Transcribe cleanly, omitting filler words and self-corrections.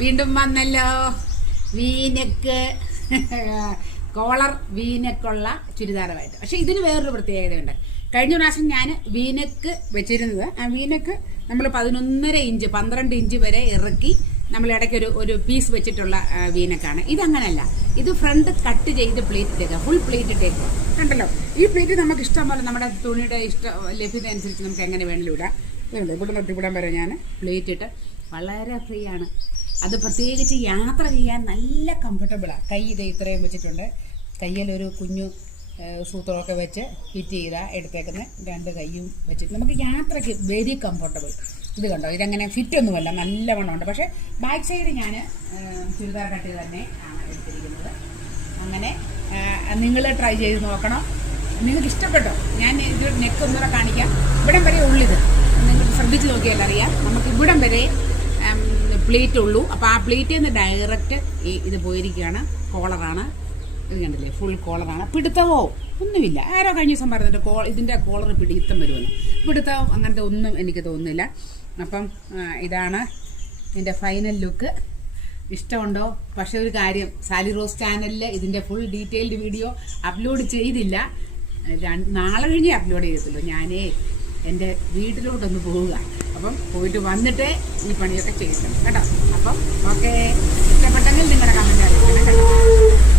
വീണ്ടും വന്നല്ലോ V-neck collar വീനക്കുള്ള ചുരിദാറുമായിട്ട്. പക്ഷെ ഇതിന് വേറൊരു പ്രത്യേകതയുണ്ട്. കഴിഞ്ഞ പ്രാവശ്യം ഞാൻ വീനക്ക് വെച്ചിരുന്നത്, ആ വീനക്ക് നമ്മൾ 11.5 ഇഞ്ച് 12 ഇഞ്ച് വരെ ഇറക്കി നമ്മൾ ഇടയ്ക്ക് ഒരു പീസ് വെച്ചിട്ടുള്ള വീനക്കാണ്. ഇതങ്ങനല്ല, ഇത് ഫ്രണ്ട് കട്ട് ചെയ്ത് പ്ലേറ്റ് ഇട്ടേക്കുക, ഫുൾ പ്ലേറ്റ് ഇട്ടേക്കുക. കണ്ടല്ലോ, ഈ പ്ലേറ്റ് നമുക്ക് ഇഷ്ടം പോലെ നമ്മുടെ തുണിയുടെ ലഭ്യത അനുസരിച്ച് നമുക്ക് എങ്ങനെ വേണമെങ്കിലും ഇടാം. ഇവിടെ നിർത്തിവിടാൻ വരെ ഞാൻ പ്ലേറ്റ് ഇട്ട് വളരെ ഫ്രീ ആണ്. അത് പ്രത്യേകിച്ച് യാത്ര ചെയ്യാൻ നല്ല കംഫർട്ടബിളാണ്. കൈ ഇത് ഇത്രയും വെച്ചിട്ടുണ്ട്, കയ്യിലൊരു കുഞ്ഞു സൂത്രമൊക്കെ വെച്ച് ഫിറ്റ് ചെയ്താൽ എടുത്തേക്കുന്ന 2 കൈയും വെച്ചിട്ട് നമുക്ക് യാത്രയ്ക്ക് വെരി കംഫർട്ടബിൾ. ഇത് കണ്ടോ, ഇതങ്ങനെ ഫിറ്റൊന്നുമല്ല, നല്ലവണ്ണമുണ്ട്. പക്ഷേ ബാക്ക് സൈഡ് ഞാൻ ചുരിദാർ കട്ട് തന്നെ ആണ് എടുത്തിരിക്കുന്നത്. അങ്ങനെ നിങ്ങൾ ട്രൈ ചെയ്ത് നോക്കണം. നിങ്ങൾക്ക് ഇഷ്ടപ്പെട്ടോ? ഞാൻ ഇത് നെക്ക് ഒന്നുകൂടെ കാണിക്കാം. ഇവിടം വരെ ഉള്ളിത് നിങ്ങൾ ശ്രദ്ധിച്ച് നോക്കിയാൽ അറിയാം. നമുക്ക് ഇവിടം വരെ പ്ലേറ്റ് ഉള്ളൂ. അപ്പോൾ ആ പ്ലേറ്റിൽ നിന്ന് ഡയറക്റ്റ് ഇത് പോയിരിക്കുകയാണ്. കോളറാണ്, ഇത് കണ്ടില്ലേ, ഫുൾ കോളറാണ്. പിടുത്തവോ ഒന്നുമില്ല. ആരോ കഴിഞ്ഞ ദിവസം പറഞ്ഞിട്ട് ഇതിൻ്റെ കോളർ പിടിത്തം വരുമെന്ന്. പിടുത്തം അങ്ങനത്തെ ഒന്നും എനിക്ക് തോന്നുന്നില്ല. അപ്പം ഇതാണ് ഇതിൻ്റെ ഫൈനൽ ലുക്ക്. ഇഷ്ടമുണ്ടോ? പക്ഷെ ഒരു കാര്യം, സാലി റോസ് ചാനലിൽ ഇതിൻ്റെ ഫുൾ ഡീറ്റെയിൽഡ് വീഡിയോ അപ്ലോഡ് ചെയ്തില്ല. നാളെ കഴിഞ്ഞേ അപ്ലോഡ് ചെയ്യത്തുള്ളൂ. ഞാനേ എൻ്റെ വീട്ടിലോട്ടൊന്ന് പോവുക. അപ്പം പോയിട്ട് വന്നിട്ട് ഈ പണിയൊക്കെ ചെയ്യണം കേട്ടോ. അപ്പം ഓക്കെ, ഇഷ്ടപ്പെട്ടെങ്കിൽ നിങ്ങളുടെ കമൻറ്റ് അറിയിക്കണം കേട്ടോ.